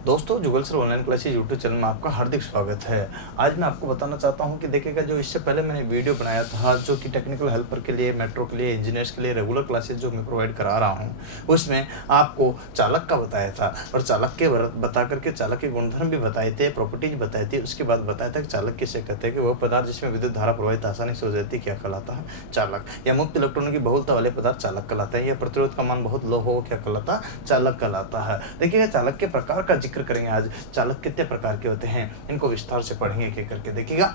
दोस्तों, Jugal sir online classes YouTube channel में आपका हार्दिक स्वागत है। आज मैं आपको बताना चाहता हूं कि देखिएगा, जो इससे पहले मैंने वीडियो बनाया था जो कि टेक्निकल हेल्पर के लिए, मेट्रो के लिए, इंजीनियर्स के लिए रेगुलर क्लासेज जो मैं प्रोवाइड करा रहा हूं, उसमें आपको चालक का बताया था और चालक के बता करके चालक के गुणधर्म भी बताए थे, प्रॉपर्टीज बताई थी। उसके बाद बताया था कि चालक किसे कहते हैं, कि वह पदार्थ जिसमें विद्युत धारा प्रवाहित आसानी से हो जाती है क्या कहलाता है, चालक। या मुक्त इलेक्ट्रॉनों की बहुलता वाले पदार्थ चालक कहलाते हैं। या प्रतिरोध का मान बहुत लो हो क्या कहलाता है, चालक कहलाता है। देखिएगा, चालक के प्रकार का जिक्र करेंगे आज। चालक कितने प्रकार के होते हैं इनको विस्तार से पढ़ेंगे एक एक करके। देखिएगा,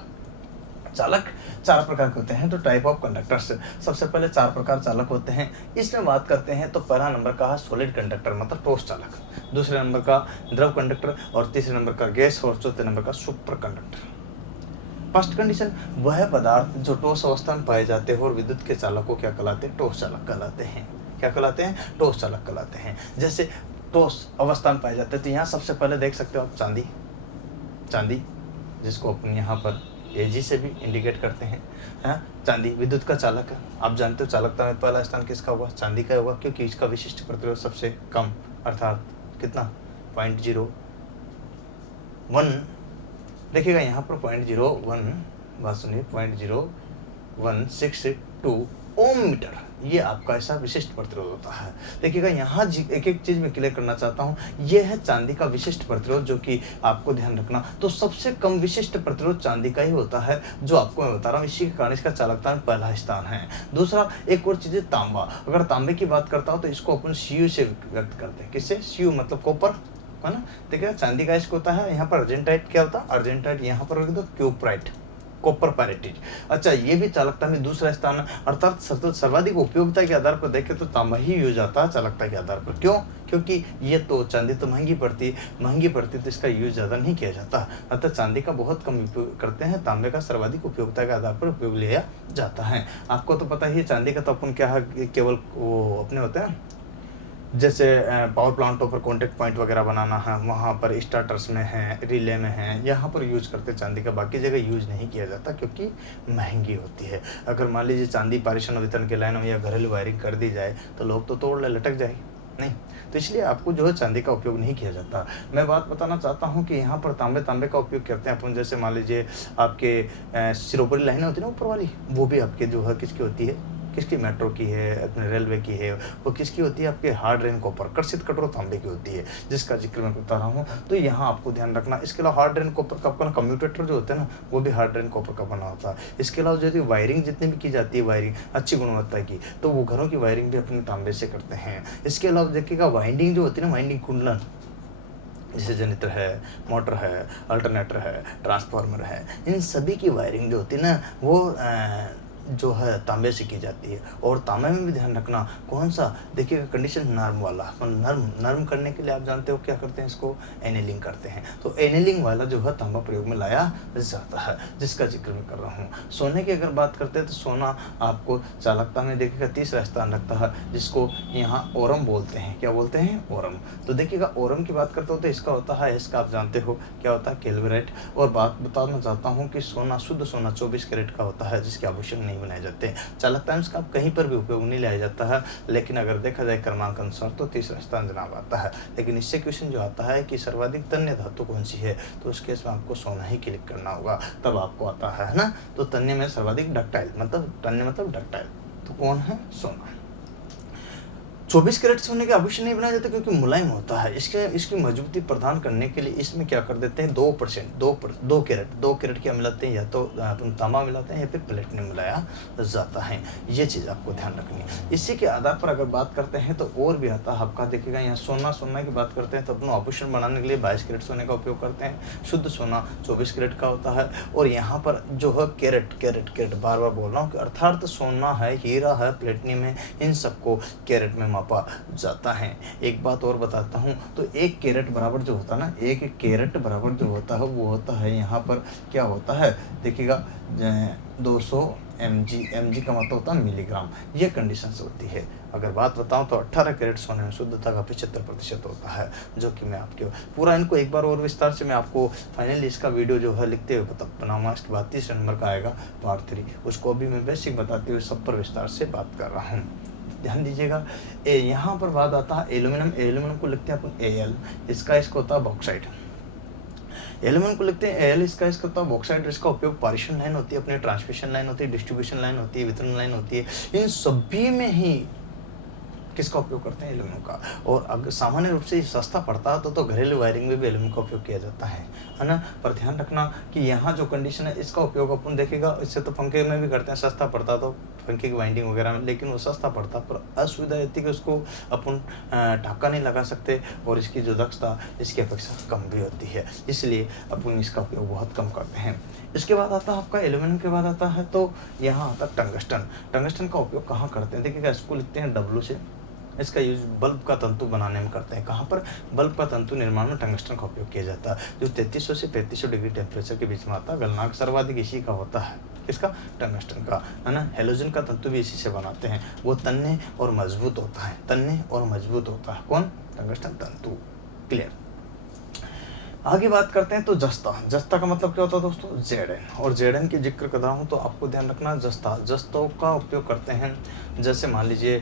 चालक 4 प्रकार के होते हैं। तो टाइप ऑफ कंडक्टर्स, सबसे पहले 4 प्रकार चालक होते हैं। इसमें बात करते हैं तो पहला नंबर का है सॉलिड कंडक्टर मतलब ठोस चालक, दूसरे नंबर का द्रव कंडक्टर, और तीसरे नंबर का गैस, और चौथे नंबर का सुपर कंडक्टर। फर्स्ट कंडीशन, वह पदार्थ जो ठोस अवस्था में पाए जाते हैं और विद्युत के चालक को क्या कहलाते हैं, ठोस चालक कहलाते हैं। क्या कहलाते हैं, ठोस चालक कहलाते हैं। जैसे ठोस अवस्था में पाए जाते हैं तो यहाँ सबसे पहले देख सकते हो आप चांदी, जिसको अपन यहाँ पर एजी से भी इंडिकेट करते हैं। चांदी विद्युत का चालक है। आप जानते हो चालकता में पहला स्थान किसका होगा, चांदी का होगा, क्योंकि इसका विशिष्ट प्रतिरोध सबसे कम, अर्थात कितना, 0.01। देखिएगा यहाँ पर 0.01, बात सुनिए, 0.0162 ओम मीटर, ये आपका ऐसा विशिष्ट प्रतिरोध होता है। देखिएगा, यहाँ एक एक चीज में क्लियर करना चाहता हूँ। ये है चांदी का विशिष्ट प्रतिरोध, जो कि आपको ध्यान रखना। तो सबसे कम विशिष्ट प्रतिरोध चांदी का ही होता है, जो आपको मैं बता रहा हूँ। इसी के कारण इसका चालकता में पहला स्थान है। दूसरा, एक और चीज है तांबा। अगर तांबे की बात करता हूँ तो इसको अपन Cu से व्यक्त करते हैं। किससे, Cu मतलब कॉपर, है ना। देखिएगा, चांदी का इसको होता है, यहाँ पर अर्जेंटाइट क्या होता है, अर्जेंटाइट, यहाँ पर रख दो क्यूप्राइट, कॉपर पैरेटिज। अच्छा, ये भी चालकता में दूसरा स्थान है। अर्थात सर्वाधिक उपयोगिता के आधार पर देखें तो तांबा ही यूज आता है चालकता के आधार पर। क्यों, क्योंकि ये तो चांदी तो महंगी पड़ती तो इसका यूज ज़्यादा नहीं किया जाता। अतः चांदी का बहुत कम उपयोग करते हैं, तांबे का सर्वाधिक उपयोगिता के आधार पर उपयोग लिया जाता है। आपको तो पता ही है, चांदी का तो अपन क्या है, केवल वो अपने होते हैं, जैसे पावर प्लांटों पर कॉन्टेक्ट पॉइंट वगैरह बनाना है, वहाँ पर स्टार्टर्स में है, रिले में है, यहाँ पर यूज करते चांदी का। बाकी जगह यूज नहीं किया जाता क्योंकि महंगी होती है। अगर मान लीजिए चांदी पारेषण वितरण के लाइन में या घरेलू वायरिंग कर दी जाए तो लोग तो तोड़ लटक जाए नहीं, तो इसलिए आपको जो है चांदी का उपयोग नहीं किया जाता। मैं बात बताना चाहता हूँ कि यहाँ पर तांबे का उपयोग करते हैं अपन। जैसे मान लीजिए आपके सिरोपरी लाइनें होती है ना ऊपर वाली, वो भी आपके जो है किसकी होती है, किसकी, मेट्रो की है, अपने रेलवे की है। वो किसकी होती है, आपके हार्ड रेन कॉपर, कर्षित कठोर तांबे की होती है, जिसका जिक्र मैं बता रहा हूँ। तो यहाँ आपको ध्यान रखना। इसके अलावा हार्ड रेन कॉपर का अपना कम्यूटेटर जो होता है ना, वो भी हार्ड रेन कॉपर का बना होता है। इसके अलावा जो वायरिंग जितनी भी की जाती है, वायरिंग अच्छी गुणवत्ता की, तो वो घरों की वायरिंग भी अपने तांबे से करते हैं। इसके अलावा देखिएगा, वाइंडिंग जो होती है ना, वाइंडिंग कुंडलन, जैसे जनरेटर है, मोटर है, अल्टरनेटर है, ट्रांसफार्मर है, इन सभी की वायरिंग जो होती है ना, वो जो है तांबे से की जाती है। और तांबे में भी ध्यान रखना, कौन सा, देखिएगा कंडीशन नर्म वाला। नर्म करने के लिए आप जानते हो क्या करते हैं, इसको एनेलिंग करते हैं। तो एनेलिंग वाला जो है तांबा प्रयोग में लाया जाता है, जिसका जिक्र मैं कर रहा हूँ। सोने की अगर बात करते हैं तो सोना आपको चालकता में देखिएगा तीसरा स्थान रखता है, जिसको यहाँ ओरम बोलते हैं। क्या बोलते हैं, ओरम। तो देखिएगा, ओरम की बात करते हो तो इसका होता है, इसका आप जानते हो क्या होता है, केल्विनेट। और बात बताना चाहता हूँ कि सोना, शुद्ध सोना 24 कैरेट का होता है, जिसके आभूषण नहीं बनाए जाते हैं। चालकता में इसका कहीं पर भी उपयोग नहीं लिया जाता है, लेकिन अगर देखा जाए क्रमांक अनुसार तो तीसरा स्थान जनाब आता है। लेकिन इससे क्वेश्चन जो आता है कि सर्वाधिक तन्य धातु कौन सी है, तो उस केस में आपको सोना ही क्लिक करना होगा, तब आपको आता है ना। तो तन्य में सर्वाधिक डक्टाइल, मतलब तन्य मतलब डक्टाइल, तो कौन है, सोना। 24 कैरेट सोने के आभूषण नहीं बनाए जाते क्योंकि मुलायम होता है। इसकी मजबूती प्रदान करने के लिए इसमें क्या कर देते हैं, 2% 2 कैरेट क्या मिलाते हैं, या तो अपन तांबा मिलाते हैं या फिर प्लेटिनम मिलाया जाता है। ये चीज़ आपको ध्यान रखनी है। इसी के आधार पर अगर बात करते हैं तो और भी आता है आपका। देखिएगा, यहाँ सोना की बात करते हैं तो अपने आभूषण बनाने के लिए 22 कैरेट सोने का उपयोग करते हैं। शुद्ध सोना 24 कैरेट का होता है। और यहाँ पर जो है कैरेट बार बोल रहा हूँ, अर्थात सोना है, हीरा है, प्लेटिनम है, इन सबको कैरेट में मापा जाता है। एक बात और बताता हूँ, तो 1 कैरेट बराबर जो होता है ना, 1 कैरेट बराबर जो होता है वो होता है, यहाँ पर क्या होता है, देखिएगा 200 mg का मतलब होता है मिलीग्राम। ये कंडीशंस होती है। अगर बात बताऊं तो 18 कैरेट सोने में शुद्धता का 75% होता है, जो कि मैं आपके पूरा इनको एक बार और विस्तार से मैं आपको फाइनली इसका वीडियो जो है लिखते हुए बनाऊंगा। इसके बाद 30 नंबर का आएगा पार्ट 3, उसको अभी मैं बेसिक बताते हुए सब पर विस्तार से बात कर रहा हूँ। ध्यान दीजिएगा। यहाँ पर बात आता है एल्यूमिनियम, एल्यूमिनियम को लिखते हैं अपन Al, इसका इसको होता है बॉक्साइट। एल्यूमिनियम को लिखते हैं Al, इसका इसका होता है बॉक्साइट। इसका उपयोग पारेषण लाइन होती है, अपनी ट्रांसमिशन लाइन होती है, डिस्ट्रीब्यूशन लाइन होती है, वितरण लाइन होती है, इन सभी में ही किसका उपयोग करते हैं, एल्यूमिनियम का। और अगर सामान्य रूप से सस्ता पड़ता है तो घरेलू वायरिंग में भी एल्यूमिनियम का उपयोग किया जाता है ना। पर ध्यान रखना कि यहाँ जो कंडीशन है इसका उपयोग अपन देखेगा, इससे तो पंखे में भी करते हैं, सस्ता पड़ता तो पंखे की वाइंडिंग वगैरह में, लेकिन वो सस्ता पड़ता पर असुविधा रहती कि उसको अपन ढाका नहीं लगा सकते और इसकी जो दक्षता इसकी अपेक्षा कम भी होती है, इसलिए अपन इसका उपयोग बहुत कम करते हैं। इसके बाद आता है आपका एल्यूमिनियम के बाद आता है तो यहाँ आता है टंगस्टन। टंगस्टन का उपयोग कहाँ करते हैं, देखिएगा इसको लिखते हैं W से। इसका यूज बल्ब का तंतु बनाने में करते हैं। कहाँ पर, बल्ब का तंतु निर्माण में टंगस्टन का उपयोग किया जाता है, जो 3300 से 3500 डिग्री टेम्परेचर के बीच में आता है। गलनांक सर्वाधिक इसी का होता है, इसका टंगस्टन का, है ना। हेलोजन का तंतु भी इसी से बनाते हैं, वो तन्ने और मजबूत होता है, तन्ने और मजबूत होता है। कौन, टंगस्टन तंतु। क्लियर। आगे बात करते हैं तो जस्ता। जस्ता का मतलब क्या होता है दोस्तों, Zn। और Zn की जिक्र कर रहा हूँ तो आपको ध्यान रखना, जस्तों का उपयोग करते हैं। जैसे मान लीजिए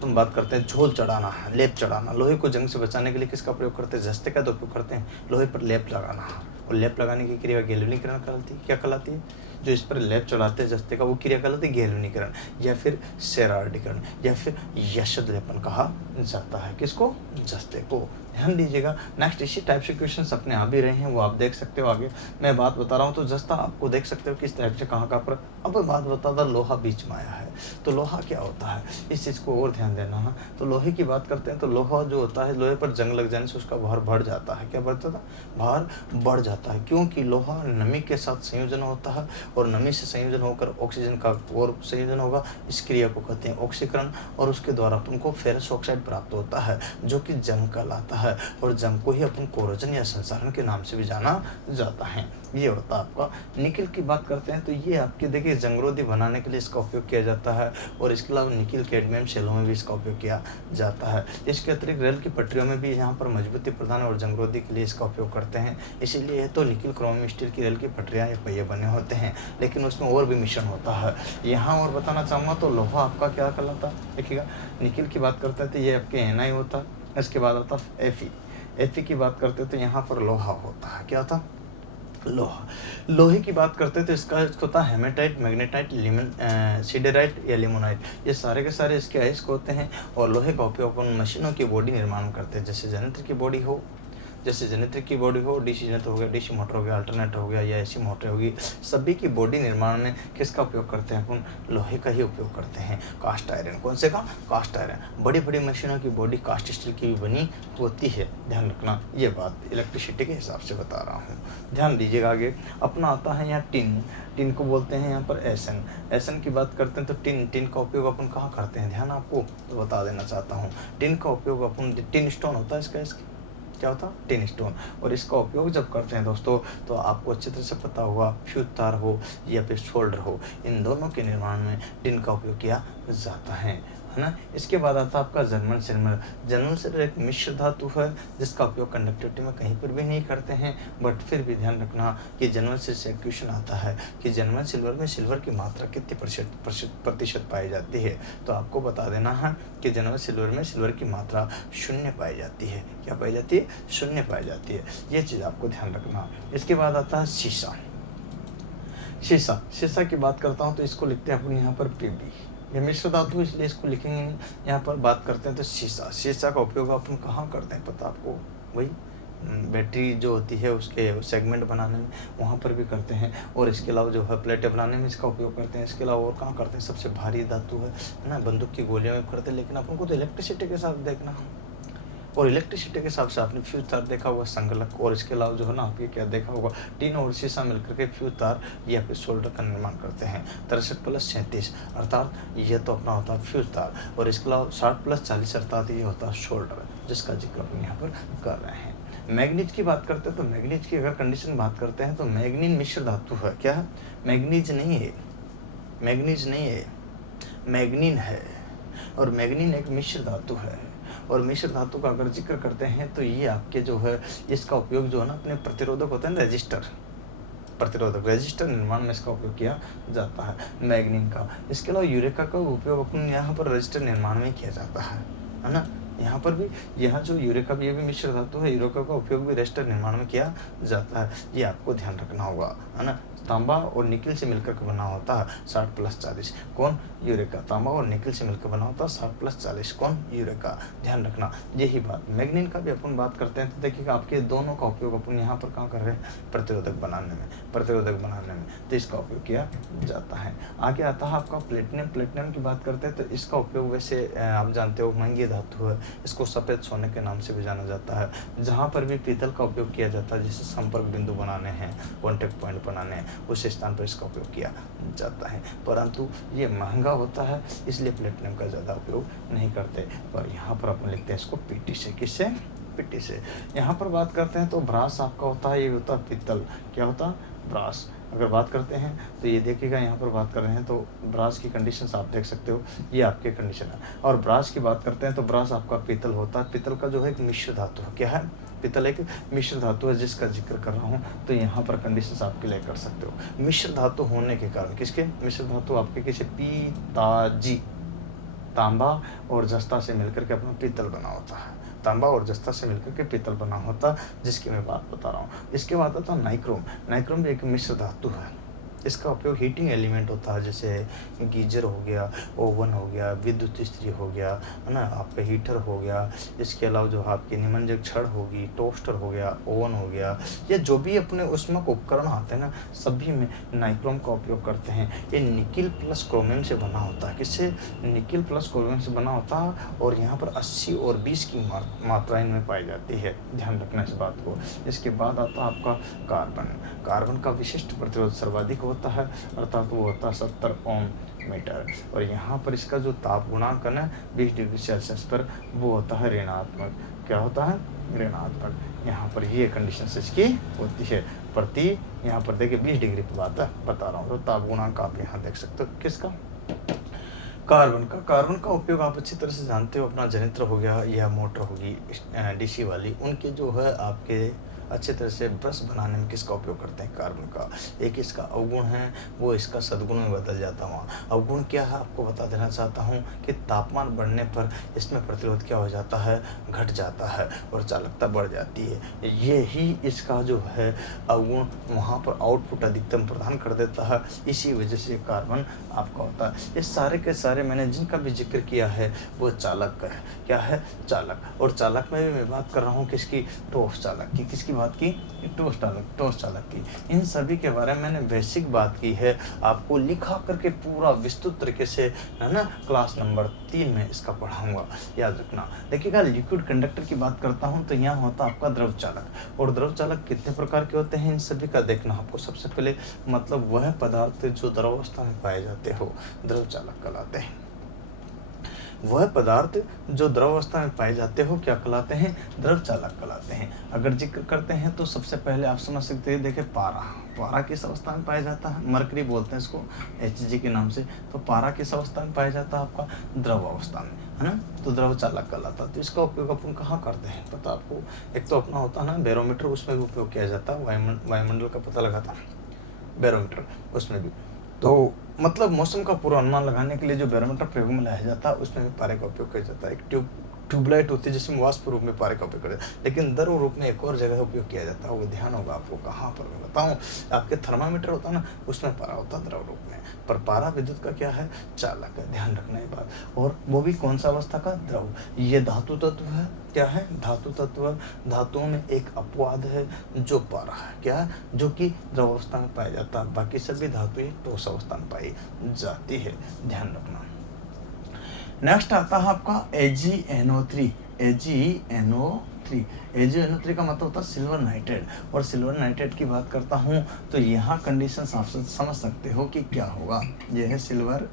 तुम बात करते हैं झोल चढ़ाना, लेप चढ़ाना, लोहे को जंग से बचाने के लिए किसका प्रयोग करते हैं, जस्ते का तो उपयोग करते हैं। लोहे पर लेप लगाना, और लेप लगाने की क्रिया गैल्वेनीकरण कहलाती है। क्या कहलाती है, जो इस पर लेप चढ़ाते हैं जस्ते का, वो क्रिया कहलाती है गैल्वेनीकरण, या फिर सेरार्डीकरण, या फिर यशद लेपन कहा जाता है। किसको, जस्ते को। ध्यान दीजिएगा। नेक्स्ट इसी टाइप से क्वेश्चन अपने आ भी रहे हैं, वो आप देख सकते हो। आगे मैं बात बता रहा हूँ तो जस्ता आपको देख सकते हो किस टाइप से कहाँ पर। अब बात बता था, लोहा बीच में आया है तो लोहा क्या होता है, इस चीज़ को और ध्यान देना है। तो लोहे की बात करते हैं तो लोहा जो होता है, लोहे पर जंग लग जाने से उसका भार बढ़ जाता है। क्या बढ़ता था, भार बढ़ जाता है, क्योंकि लोहा नमी के साथ संयोजन होता है, और नमी से संयोजन होकर ऑक्सीजन का और संयोजन होगा, इस क्रिया को कहते हैं ऑक्सीकरण, और उसके द्वारा तुमको फेरस ऑक्साइड प्राप्त होता है, जो कि जंग कहलाता है। और जंग को ही अपन कोरोजन या संसारण के नाम से भी जाना जाता है। ये होता है आपका। निकिल की बात करते हैं तो ये आपके देखिए जंगरोधी बनाने के लिए इसका उपयोग किया जाता है, और इसके अलावा निकिल कैडमियम सेलों में भी इसका उपयोग किया जाता है। इसके अतिरिक्त रेल की पटरियों में भी यहाँ पर मजबूती प्रदान और जंगरोधी के लिए इसका उपयोग करते हैं। इसीलिए तो निकिल क्रोमियम स्टील की रेल की पटरियाँ या पहिए बने होते हैं, लेकिन उसमें और भी मिश्रण होता है। यहाँ और बताना चाहूँगा तो लोहा आपका क्या कहलाता है, देखिएगा। निकिल की बात करते हैं तो ये आपके Ni होता है, इसके बाद आता है Fe की बात करते हैं तो यहाँ पर लोहा होता है। क्या होता, लोहा। लोहे की बात करते हैं तो इसका होता है हेमेटाइट, मैग्नेटाइट, सिडेराइट या लिमोनाइट। ये सारे के सारे इसके अयस्क होते हैं। और लोहे का उपयोग अपन मशीनों की बॉडी निर्माण में करते हैं, जैसे जनरेटर की बॉडी हो, डीसी जनरेटर हो गया, डीसी मोटर हो गया, अल्टरनेटर हो गया, या एसी मोटर होगी, सभी की बॉडी निर्माण में किसका उपयोग करते हैं अपन, लोहे का ही उपयोग करते हैं। कास्ट आयरन, कौन से का, कास्ट आयरन। बड़ी बड़ी मशीनों की बॉडी कास्ट स्टील की भी बनी होती है, ध्यान रखना। ये बात इलेक्ट्रिसिटी के हिसाब से बता रहा हूँ, ध्यान दीजिएगा। आगे अपना आता है यहाँ टिन को बोलते हैं यहाँ पर एसन की बात करते हैं तो टिन का उपयोग अपन कहाँ करते हैं, ध्यान आपको तो बता देना चाहता हूँ। टिन का उपयोग अपन, टिन स्टोन होता है इसका क्या होता है, टिन स्टोन। और इसका उपयोग जब करते हैं दोस्तों तो आपको अच्छी तरह से पता होगा, फ्यूज तार हो या फिर शोल्डर हो, इन दोनों के निर्माण में टिन का उपयोग किया जाता है ना। इसके बाद आता है आपका जर्मन सिल्वर एक मिश्र धातु है, जिसका उपयोग कंडक्टिविटी में कहीं पर भी नहीं करते हैं, बट फिर भी ध्यान रखना कि जर्मन सिल्वर से क्वेश्चन आता है कि जर्मन सिल्वर में सिल्वर की मात्रा कितने प्रतिशत पाई जाती है। तो आपको बता देना है कि जर्मन सिल्वर में सिल्वर की मात्रा 0 पाई जाती है। क्या पाई जाती है, 0 पाई जाती है। ये चीज़ आपको ध्यान रखना। इसके बाद आता है शीशा की बात करता हूँ तो इसको लिखते हैं अपन यहाँ पर Pb। ये मिश्र धातु इसलिए इसको लिखेंगे। यहाँ पर बात करते हैं तो शीशा का उपयोग अपन कहाँ करते हैं पता आपको, वही बैटरी जो होती है उसके सेगमेंट बनाने में, वहाँ पर भी करते हैं। और इसके अलावा जो है प्लेटें बनाने में इसका उपयोग करते हैं। इसके अलावा और कहाँ करते हैं, सबसे भारी धातु है ना, बंदूक की गोलियों में करते हैं। लेकिन अपन को तो इलेक्ट्रिसिटी के साथ देखना है, और इलेक्ट्रिसिटी के हिसाब से आपने फ्यूज तार देखा होगा, संगलक। और इसके अलावा जो है ना आपके क्या देखा होगा, टिन और शीशा मिलकर के फ्यूज तार या फिर शोल्डर का निर्माण करते हैं। 63+37 अर्थात ये तो अपना होता है फ्यूज तार। और इसके अलावा 60+40 अर्थात ये होता है शोल्डर, जिसका जिक्र अपन यहाँ पर कर रहे हैं। मैग्नीज की बात करते हैं तो मैग्नीज की अगर कंडीशन बात करते हैं तो मैग्नीन मिश्र धातु है। क्या है, मैग्नीज नहीं है, मैग्नीन है। और मैग्नीन एक मिश्र धातु है। और मिश्र धातु का अगर जिक्र करते हैं तो ये आपके जो है इसका उपयोग जो है ना अपने प्रतिरोधक होता है ना, प्रतिरोधक रेजिस्टर निर्माण में इसका उपयोग किया जाता है। मैग्नीन का, इसके अलावा यूरेका का उपयोग अपन यहाँ पर रेजिस्टर निर्माण में किया जाता है ना। यहाँ पर भी यह जो यूरेका भी, ये भी मिश्र धातु है, यूरेका का उपयोग भी रेजिस्टर निर्माण में किया जाता है, ये आपको ध्यान रखना होगा, है ना। तांबा और निकिल से मिलकर के बना होता है 60+40, कौन? यूरेका। तांबा और निकिल से मिलकर बना होता है 60+40, कौन? यूरेका। ध्यान रखना यही बात। मैग्नीन का भी अपन बात करते हैं तो देखिएगा आपके दोनों का उपयोग अपन यहाँ पर कहाँ कर रहे हैं? प्रतिरोधक बनाने में, तो इसका उपयोग किया जाता है। आगे आता है आपका प्लेटिनम। प्लेटिनम की बात करते हैं तो इसका उपयोग वैसे आप जानते हो महंगी धातु है, इसको सफ़ेद सोने के नाम से भी जाना जाता है। जहाँ पर भी पीतल का उपयोग किया जाता है, जैसे संपर्क बिंदु बनाने हैं, कॉन्टेक्ट पॉइंट बनाने हैं, उस स्थान पर इसका उपयोग किया जाता है, परंतु ये महंगा होता है इसलिए प्लेटिनम का ज़्यादा उपयोग नहीं करते। पर यहाँ पर अपन लिखते हैं इसको पीटी से। किससे? पीटी से। यहाँ पर बात करते हैं तो ब्रास आपका होता है, ये होता है पीतल। क्या होता है? ब्रास। अगर बात करते हैं तो ये देखिएगा यहाँ पर बात कर रहे हैं तो ब्रास की कंडीशंस आप देख सकते हो, ये आपके कंडीशन है। और ब्रास की बात करते हैं तो ब्रास आपका पीतल होता है। पीतल का जो है एक मिश्र धातु है। क्या है? पीतल एक मिश्र धातु है जिसका जिक्र कर रहा हूँ, तो यहाँ पर कंडीशंस आप क्लियर कर सकते हो। मिश्र धातु होने के कारण, किसके मिश्र धातु? आपके किसी पिताजी तांबा और जस्ता से मिलकर के अपना पीतल बना होता है, तांबा और जस्ता से मिलकर के पीतल बना होता, जिसकी मैं बात बता रहा हूँ। इसके बाद आता है नाइक्रोम। नाइक्रोम भी एक मिश्र धातु है, इसका उपयोग हीटिंग एलिमेंट होता है, जैसे गीजर हो गया, ओवन हो गया, विद्युत इस्त्री हो गया, है ना, आपका हीटर हो गया। इसके अलावा जो आपकी निमंजक छड़ होगी, टोस्टर हो गया, ओवन हो गया, या जो भी अपने उसमें उपकरण आते हैं ना, सभी में नाइक्रोम का उपयोग करते हैं। ये निकिल प्लस क्रोमियम से बना होता है। किससे? निकिल प्लस क्रोमियम से बना होता है, और यहाँ पर 80 और 20 की मात्रा इनमें पाई जाती है। ध्यान रखना इस बात को। इसके बाद आता है आपका कार्बन। कार्बन का विशिष्ट प्रतिरोध सर्वाधिक होता है, अर्थात वो होता है 70 ओम मीटर, और यहाँ पर इसका जो ताप गुणांकन है 20 डिग्री सेल्सियस पर, वो होता है ऋणात्मक। क्या होता है? ऋणात्मक। यहाँ पर ये कंडीशन इसकी होती है प्रति, यहाँ पर देखिए 20 डिग्री की बात है बता रहा हूँ, तो ताप गुणांक आप यहाँ देख सकते हो। किसका? कार्बन का। कार्बन का उपयोग आप अच्छी तरह से जानते हो, अपना जनित्र हो गया या मोटर होगी डीसी वाली, उनके जो है आपके अच्छे तरह से ब्रश बनाने में किसका उपयोग करते हैं? कार्बन का। एक इसका अवगुण है, वो इसका सद्गुण में बदल जाता है। अवगुण क्या है आपको बता देना चाहता हूँ कि तापमान बढ़ने पर इसमें प्रतिरोध क्या हो जाता है? घट जाता है, और चालकता बढ़ जाती है। ये ही इसका जो है अवगुण वहाँ पर आउटपुट अधिकतम प्रदान कर देता है, इसी वजह से कार्बन आपका होता है। ये सारे के सारे मैंने जिनका भी जिक्र किया है वो चालक का है। क्या है? चालक। और चालक में भी मैं बात कर रहा हूँ किसकी? ठोस चालक की। किसकी बात की? ठोस चालक की। इन सभी के बारे में मैंने बेसिक बात की है, आपको लिखा करके पूरा विस्तृत तरीके से, है ना, क्लास नंबर 3 में इसका पढ़ाऊंगा, याद रखना। देखिएगा लिक्विड कंडक्टर की बात करता हूँ तो यहाँ होता है आपका द्रव चालक। और द्रव चालक कितने प्रकार के होते हैं इन सभी का देखना आपको। सबसे पहले मतलब वह पदार्थ जो द्रव अवस्था में पाए जाते हो द्रव चालक कहलाते हैं। वह पदार्थ जो द्रव अवस्था में पाए जाते हो क्या कहलाते हैं? द्रव चालक कहलाते हैं। अगर जिक्र करते हैं तो सबसे पहले आप समझ सकते हैं, देखिए पारा किस अवस्था में पाया जाता है? मरकरी बोलते हैं इसको, Hg के नाम से। तो पारा किस अवस्था में पाया जाता है? आपका द्रव अवस्था में, है ना, तो द्रव चालक कहलाता है। तो इसका उपयोग अपन कहाँ करते हैं पता आपको? एक तो अपना होता है ना बैरोमीटर, उसमें भी उपयोग किया जाता है, वायुमंडल का पता लगाता है बैरोमीटर, उसमें भी। तो मतलब मौसम का पूरा अनुमान लगाने के लिए जो बैरोमीटर प्रयोग में लाया जाता है उसमें भी पारे का उपयोग किया जाता है। एक ट्यूबलाइट होती है जिसमें वाष्प रूप में पारे का उपयोग किया जाता है, लेकिन द्रव रूप में एक और जगह उपयोग किया जाता है, वो ध्यान होगा आपको कहाँ पर मैं बताऊँ। आपके थर्मामीटर होता है ना, उसमें पारा होता है द्रव रूप में, पर पारा विद्युत का क्या है? चालक है। ध्यान रखना ये बात। और वो भी कौन सा अवस्था का? द्रव। ये धातु तत्व है। क्या है? धातु तत्व। धातुओं में एक अपवाद है जो पारा है। क्या है? जो कि द्रव अवस्था में पाया जाता है, बाकी सभी धातुएं ठोस अवस्था में पाई जाती है। ध्यान रखना। नेक्स्ट आता है आपका AgNO3। AgNO3 का मतलब होता है सिल्वर नाइट्रेट। और सिल्वर नाइट्रेट की बात करता हूँ तो यहाँ कंडीशंस आप समझ सकते हो कि क्या होगा। यह है सिल्वर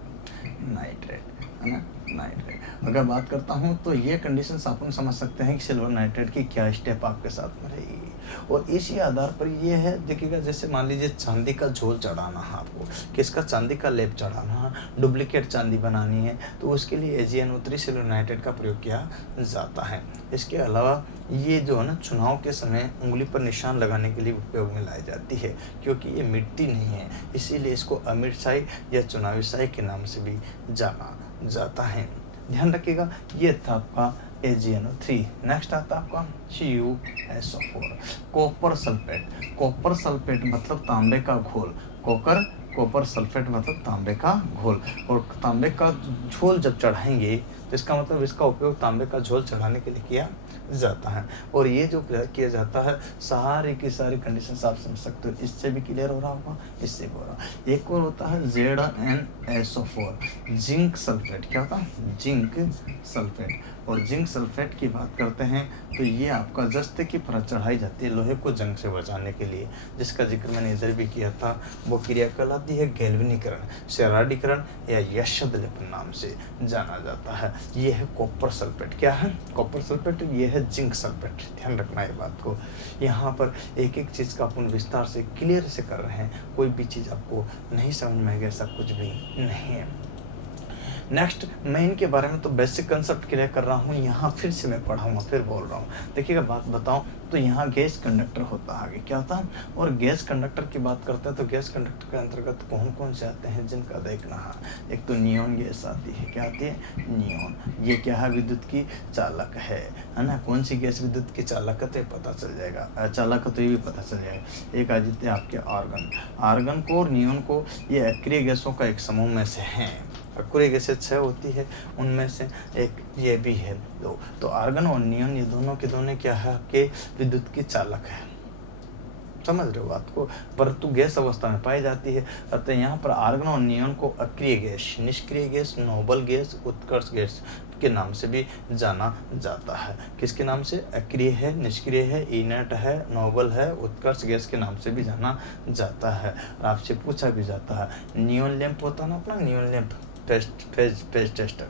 नाइट्रेट, है ना, नाइट्रेट। अगर बात करता हूँ तो ये कंडीशंस आप समझ सकते हैं कि सिल्वर नाइट्रेट की क्या स्टेप आपके साथ में रहेगी। और इसी आधार पर ये है, देखिएगा जैसे मान लीजिए चांदी का झोल चढ़ाना है आपको, किसका, चांदी का लेप चढ़ाना है, डुप्लीकेट चांदी बनानी है, तो उसके लिए AgNO3 सिलिनाइटेड का प्रयोग किया जाता है। इसके अलावा ये जो है ना चुनाव के समय उंगली पर निशान लगाने के लिए उपयोग में लाई जाती है, क्योंकि ये मिटती नहीं है, इसीलिए इसको अमीर स्याही या चुनावी स्याही के नाम से भी जाना जाता है। ध्यान रखिएगा, ये था आपका AgNO3। नेक्स्ट आता है आपका CuSO4, copper sulphate. Copper sulphate मतलब तांबे का घोल, कॉपर सल्फेट मतलब तांबे का घोल। और तांबे का झोल जब चढ़ाएंगे तो इसका मतलब इसका उपयोग तांबे का झोल चढ़ाने के लिए किया जाता है। और ये जो किया जाता है, सारी की सारी कंडीशंस आप समझ सकते हो, इससे भी क्लियर हो रहा होगा, इससे भी हो रहा। एक और होता है ZnSO4, जिंक सल्फेट। क्या होता है, जिंक सल्फेट। और जिंक सल्फेट की बात करते हैं तो ये आपका जस्ते की परत चढ़ाई जाती है लोहे को जंग से बचाने के लिए, जिसका जिक्र मैंने इधर भी किया था। वो क्रिया कहलाती है गैल्वेनीकरण, शेराडीकरण या यशद लेपन नाम से जाना जाता है। ये है कॉपर सल्फेट। क्या है, कॉपर सल्फेट, ये है जिंक सल्फेट। ध्यान रखना ये बात को, यहाँ पर एक एक चीज़ का अपन विस्तार से क्लियर से कर रहे हैं, कोई भी चीज़ आपको नहीं समझ में आएगी ऐसा कुछ भी नहीं है। नेक्स्ट, मैं इनके बारे में तो बेसिक कंसेप्ट क्लियर कर रहा हूँ, यहाँ फिर से मैं पढ़ाऊँगा, फिर बोल रहा हूँ। देखिएगा बात बताऊँ तो यहाँ गैस कंडक्टर होता है, आगे क्या होता है। और गैस कंडक्टर की बात करते हैं तो गैस कंडक्टर के अंतर्गत कौन कौन से आते हैं, जिनका देखना है। एक तो नियॉन गैस आती है। क्या आती है, नियॉन। ये क्या है, विद्युत की चालक है ना। कौन सी गैस विद्युत की चालक है तो ये पता चल जाएगा, चालक है तो ये भी पता चल जाएगा। एक आ जाते हैं आपके आर्गन। आर्गन को और नियॉन को, ये अक्रिय गैसों का एक समूह में से हैं। अक्रिय गैसें 6 होती है, उनमें से एक ये भी है। तो आर्गन और नियॉन ये दोनों के दोनों क्या है, आपके विद्युत की चालक है। समझ रहे हो बात को, परंतु गैस अवस्था में पाई जाती है। अतः यहाँ पर आर्गन और नियॉन को अक्रिय गैस, निष्क्रिय गैस, नोबल गैस, उत्कर्ष गैस के नाम से भी जाना जाता है। किसके नाम से, अक्रिय है, निष्क्रिय है, इनर्ट है, नोबल है, उत्कर्ष गैस के नाम से भी जाना जाता है। और आपसे पूछा भी जाता है, नियॉन लैंप होता है ना अपना, नियॉन लैंप, फेज टेस्टर,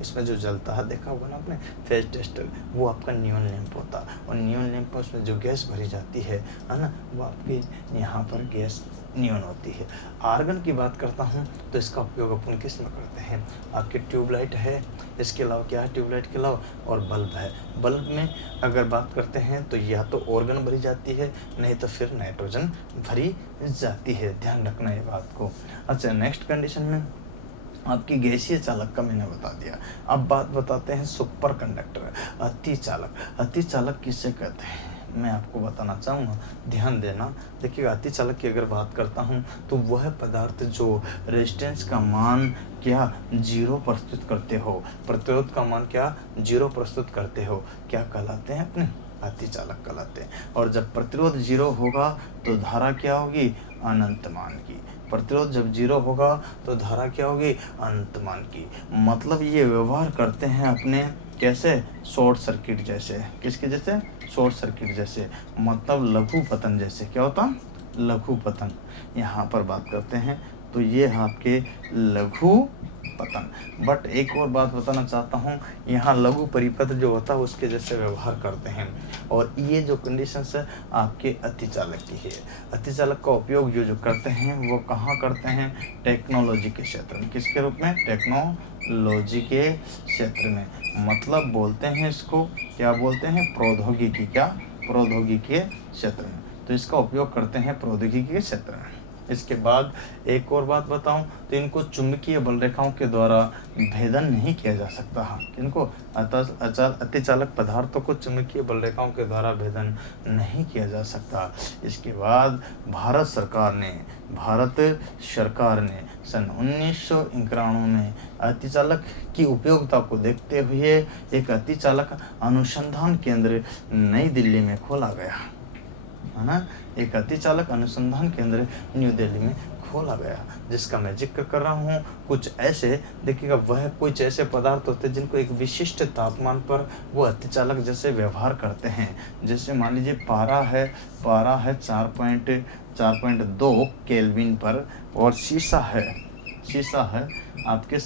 इसमें जो जलता है देखा होगा ना आपने, फेज टेस्टर, वो आपका नियॉन लैंप होता है। और नियॉन लैंप में उसमें जो गैस भरी जाती है ना, वो आपकी यहाँ पर गैस नियॉन होती है। आर्गन की बात करता हूँ तो इसका उपयोग अपन किस में करते हैं, आपके ट्यूबलाइट है, इसके अलावा क्या है, ट्यूबलाइट के अलावा और बल्ब है। बल्ब में अगर बात करते हैं तो या तो ऑर्गन भरी जाती है, नहीं तो फिर नाइट्रोजन भरी जाती है। ध्यान रखना ये बात को। अच्छा, नेक्स्ट कंडीशन में आपकी गैसीय चालक का मैंने बता दिया। अब बात बताते हैं सुपर कंडक्टर, अति चालक। अति चालक किससे कहते हैं मैं आपको बताना चाहूँगा, ध्यान देना। देखिएगा, अति चालक की अगर बात करता हूँ तो वह पदार्थ जो रेजिस्टेंस का मान क्या 0 प्रस्तुत करते हो, प्रतिरोध का मान क्या 0 प्रस्तुत करते हो, क्या कहलाते हैं, अपने अति चालक कहलाते हैं। और जब प्रतिरोध 0 होगा तो धारा क्या होगी, अनंत मान की। प्रतिरोध जब 0 होगा तो धारा क्या होगी, अनंत मान की। मतलब ये व्यवहार करते हैं अपने कैसे, शॉर्ट सर्किट जैसे। किसके जैसे, शॉर्ट सर्किट जैसे, मतलब लघु पतन जैसे। क्या होता, लघु पतन। यहाँ पर बात करते हैं तो ये आपके लघु पतन। बट एक और बात बताना चाहता हूँ, यहाँ लघु परिपथ जो होता है उसके जैसे व्यवहार करते हैं। और ये जो कंडीशंस है आपके अतिचालक की है। अतिचालक का उपयोग जो करते हैं वो कहाँ करते हैं, टेक्नोलॉजी के क्षेत्र में। किसके रूप में, टेक्नोलॉजी के क्षेत्र में। मतलब बोलते हैं इसको, क्या बोलते हैं, प्रौद्योगिकी। क्या, प्रौद्योगिकी के क्षेत्र में। तो इसका उपयोग करते हैं प्रौद्योगिकी के क्षेत्र में। इसके बाद एक और बात बताऊं तो इनको चुंबकीय बल रेखाओं के द्वारा भेदन नहीं किया जा सकता है। किनको, अतिचालक पदार्थों को चुंबकीय बल रेखाओं के द्वारा भेदन नहीं किया जा सकता। इसके बाद भारत सरकार ने सन 1991 में अतिचालक की उपयोगिता को देखते हुए एक अतिचालक अनुसंधान केंद्र नई दिल्ली में खोला गया है ना। एक अतिचालक अनुसंधान केंद्र न्यू दिल्ली में खोला गया, जिसका मैं जिक्र कर रहा हूँ। कुछ ऐसे देखिएगा, वह कुछ ऐसे पदार्थ होते हैं जिनको एक विशिष्ट तापमान पर वो अतिचालक जैसे व्यवहार करते हैं। जैसे मान लीजिए पारा है 4.2 केल्विन पर, और शीशा है आपके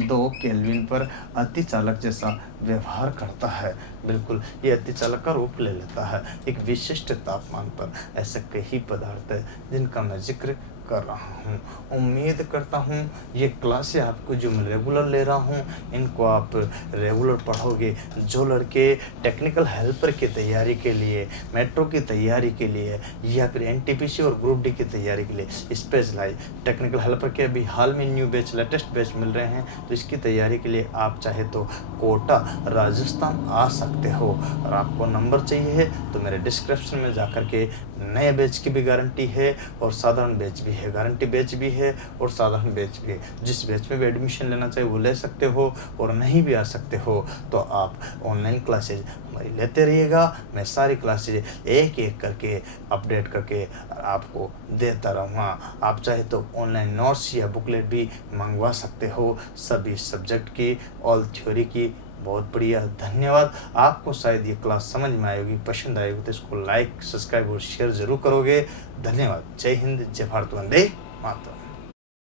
2 केल्विन पर अतिचालक जैसा व्यवहार करता है। बिल्कुल, ये अतिचालक का रूप ले लेता है। एक विशिष्ट तापमान पर ऐसे कई पदार्थ हैं जिनका मैं ज़िक्र कर रहा हूँ। उम्मीद करता हूँ ये क्लासें आपको जो मैं रेगुलर ले रहा हूँ, इनको आप रेगुलर पढ़ोगे। जो लड़के टेक्निकल हेल्पर की तैयारी के लिए, मेट्रो की तैयारी के लिए या फिर एनटीपीसी और ग्रुप डी की तैयारी के लिए स्पेशलाइज टेक्निकल हेल्पर के अभी हाल में न्यू बैच, लेटेस्ट बैच मिल रहे हैं, तो इसकी तैयारी के लिए आप चाहे तो कोटा राजस्थान आ सकते हो। और आपको नंबर चाहिए है तो मेरे डिस्क्रिप्शन में जाकर के नए बैच की भी गारंटी है और साधारण बैच भी है, गारंटी बैच भी है और साधारण बैच भी है। जिस बैच में भी एडमिशन लेना चाहिए वो ले सकते हो, और नहीं भी आ सकते हो तो आप ऑनलाइन क्लासेज हमारी लेते रहिएगा। मैं सारी क्लासेज एक एक करके अपडेट करके आपको देता रहूँगा। आप चाहे तो ऑनलाइन नोट्स या बुकलेट भी मंगवा सकते हो, सभी सब्जेक्ट की, ऑल थ्योरी की। बहुत बढ़िया, धन्यवाद। आपको शायद ये क्लास समझ में आएगी, पसंद आएगी, तो इसको लाइक, सब्सक्राइब और शेयर ज़रूर करोगे। धन्यवाद। जय हिंद, जय भारत, वंदे मातरम।